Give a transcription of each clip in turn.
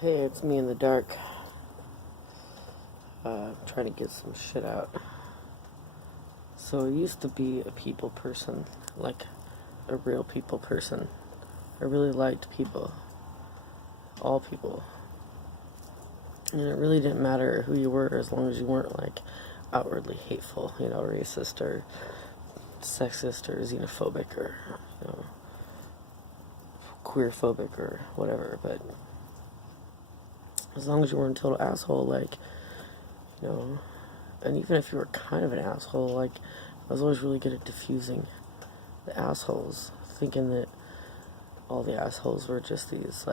Hey, it's me in the dark. Trying to get some shit out. So I used to be a people person, like a real people person. I really liked people, all people. And it really didn't matter who you were as long as you weren't like outwardly hateful, racist or sexist or xenophobic or, queerphobic or whatever. But as long as you weren't a total asshole, you know, and even if you were kind of an asshole, I was always really good at diffusing the assholes, thinking that all the assholes were just these,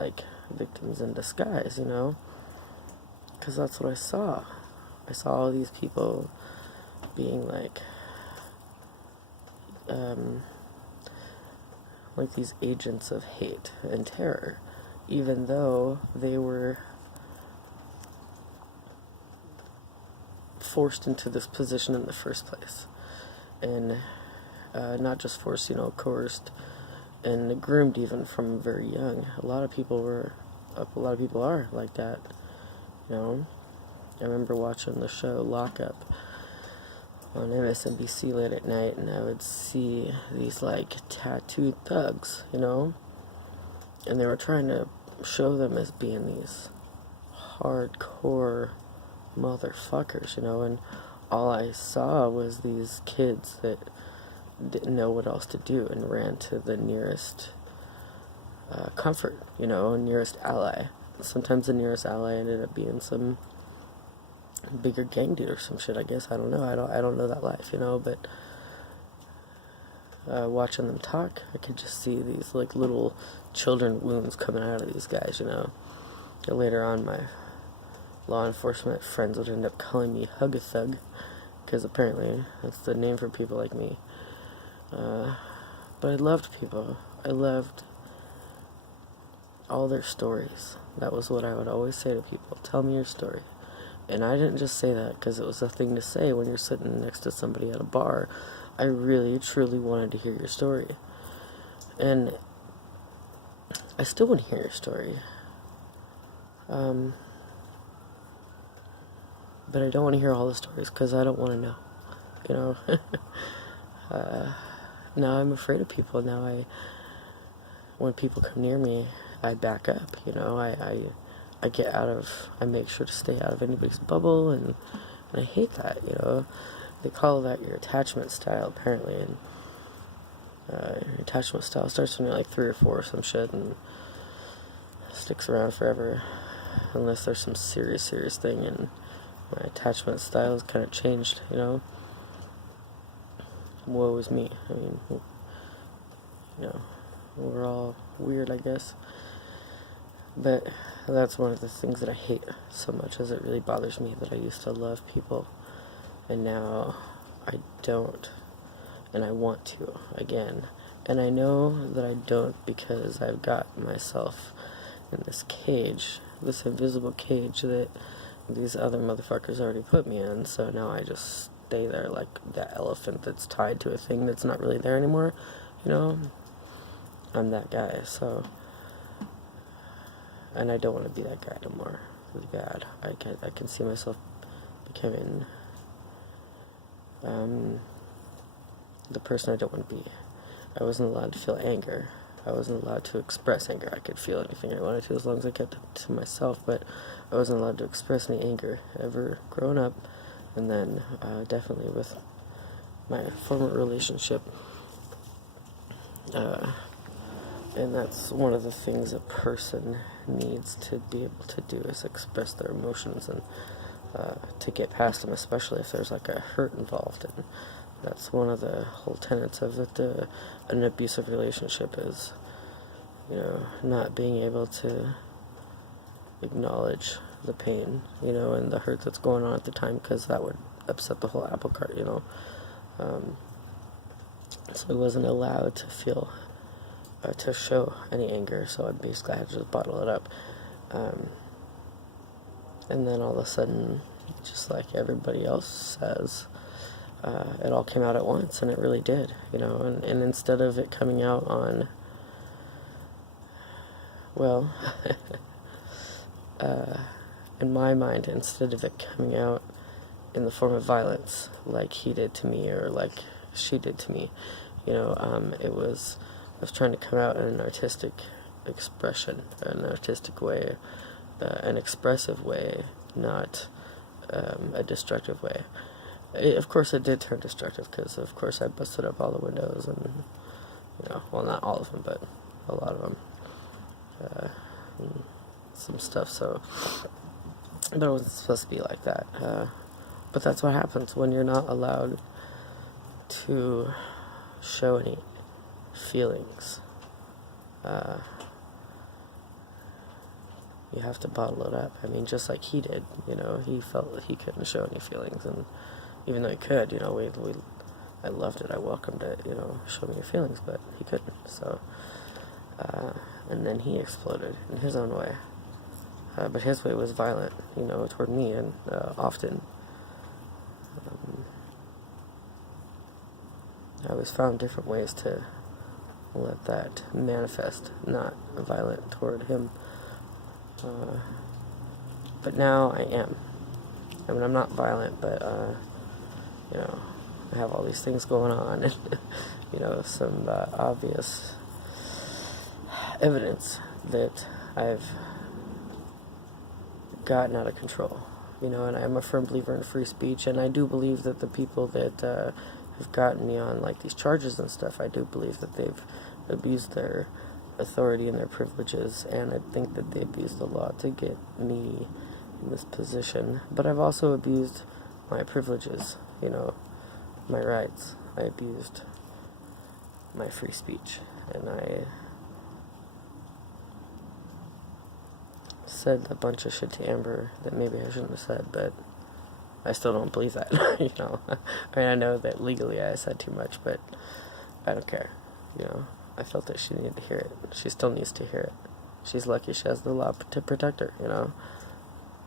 victims in disguise, Because that's what I saw. I saw all these people being like these agents of hate and terror, even though they were forced into this position in the first place. And not just forced, coerced and groomed even from very young. A lot of people are like that, I remember watching the show Lock Up on MSNBC late at night, and I would see these tattooed thugs, and they were trying to show them as being these hardcore motherfuckers, and all I saw was these kids that didn't know what else to do and ran to the nearest comfort, nearest ally. Sometimes the nearest ally ended up being some bigger gang dude or some shit, I guess. I don't know. I don't know that life, but watching them talk, I could just see these little children wounds coming out of these guys, And later on, my law enforcement friends would end up calling me Hug-a-Thug, because apparently that's the name for people like me. But I loved people. I loved all their stories. That was what I would always say to people. Tell me your story. And I didn't just say that because it was a thing to say when you're sitting next to somebody at a bar. I really, truly wanted to hear your story. And I still want to hear your story. But I don't want to hear all the stories because I don't want to know, Now I'm afraid of people. Now when people come near me, I back up, I get I make sure to stay out of anybody's bubble, and I hate that, They call that your attachment style, apparently, and your attachment style starts when you're 3 or 4 or some shit, and sticks around forever, unless there's some serious thing, and my attachment style has kind of changed, Woe is me. I mean, we're all weird, I guess. But that's one of the things that I hate so much, is it really bothers me that I used to love people, and now I don't, and I want to again. And I know that I don't because I've got myself in this cage, this invisible cage that these other motherfuckers already put me in, so now I just stay there like that elephant that's tied to a thing that's not really there anymore, I'm that guy, so, and I don't want to be that guy anymore. Really bad. I can see myself becoming the person I don't want to be. I wasn't allowed to feel anger. I wasn't allowed to express anger. I could feel anything I wanted to as long as I kept it to myself, but I wasn't allowed to express any anger ever growing up, and then definitely with my former relationship. And that's one of the things a person needs to be able to do, is express their emotions, and to get past them, especially if there's a hurt involved. And that's one of the whole tenets of an abusive relationship is, not being able to acknowledge the pain, and the hurt that's going on at the time, because that would upset the whole apple cart, So I wasn't allowed to feel, to show any anger, so I basically had to just bottle it up. And then all of a sudden, just like everybody else says, it all came out at once, and it really did, and instead of it coming out on, well, in my mind, instead of it coming out in the form of violence, like he did to me or like she did to me, I was trying to come out in an artistic expression, an artistic way, an expressive way, not a destructive way. Of course, it did turn destructive because, of course, I busted up all the windows and, well, not all of them, but a lot of them, and some stuff. So, but it wasn't supposed to be like that. But that's what happens when you're not allowed to show any feelings. You have to bottle it up. I mean, just like he did, he felt that he couldn't show any feelings, and even though he could, I loved it, I welcomed it, show me your feelings, but he couldn't, so, and then he exploded in his own way, but his way was violent, toward me, and often, I always found different ways to let that manifest, not violent toward him. But now I am. I mean, I'm not violent, but, I have all these things going on, and, some obvious evidence that I've gotten out of control, and I'm a firm believer in free speech, and I do believe that the people that have gotten me on, like, these charges and stuff, I do believe that they've abused their authority and their privileges, and I think that they abused the law to get me in this position. But I've also abused my privileges, my rights. I abused my free speech, and I said a bunch of shit to Amber that maybe I shouldn't have said, but I still don't believe that, I mean, I know that legally I said too much, but I don't care, I felt that she needed to hear it. She still needs to hear it. She's lucky she has the law to protect her,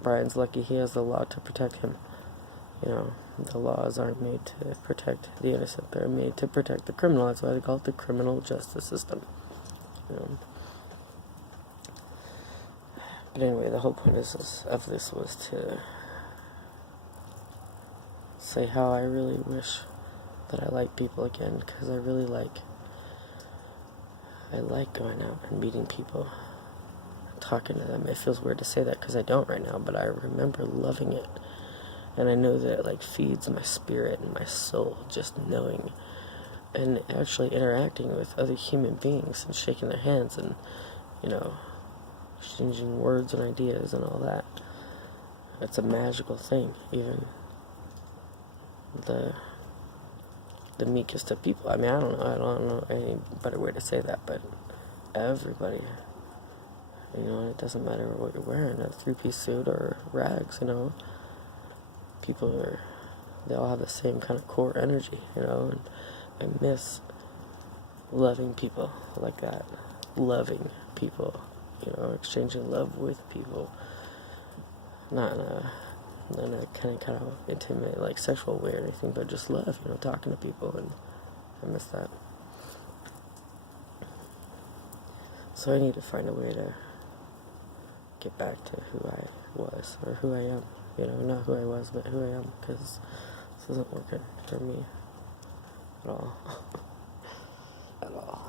Brian's lucky he has the law to protect him. The laws aren't made to protect the innocent. They're made to protect the criminal. That's why they call it the criminal justice system. But anyway, the whole point of this was to say how I really wish that I like people again, because I like going out and meeting people, talking to them. It feels weird to say that because I don't right now, but I remember loving it. And I know that it, feeds my spirit and my soul, just knowing and actually interacting with other human beings and shaking their hands and, exchanging words and ideas and all that. It's a magical thing, even the meekest of people. I mean, I don't know any better way to say that, but everybody, it doesn't matter what you're wearing, a 3-piece suit or rags, people they all have the same kind of core energy, and I miss loving people like that, loving people, exchanging love with people, not in a kind of intimate, sexual way or anything, but just love, talking to people, and I miss that. So I need to find a way to get back to who I was, or who I am, not who I was, but who I am, because this isn't working for me at all. At all.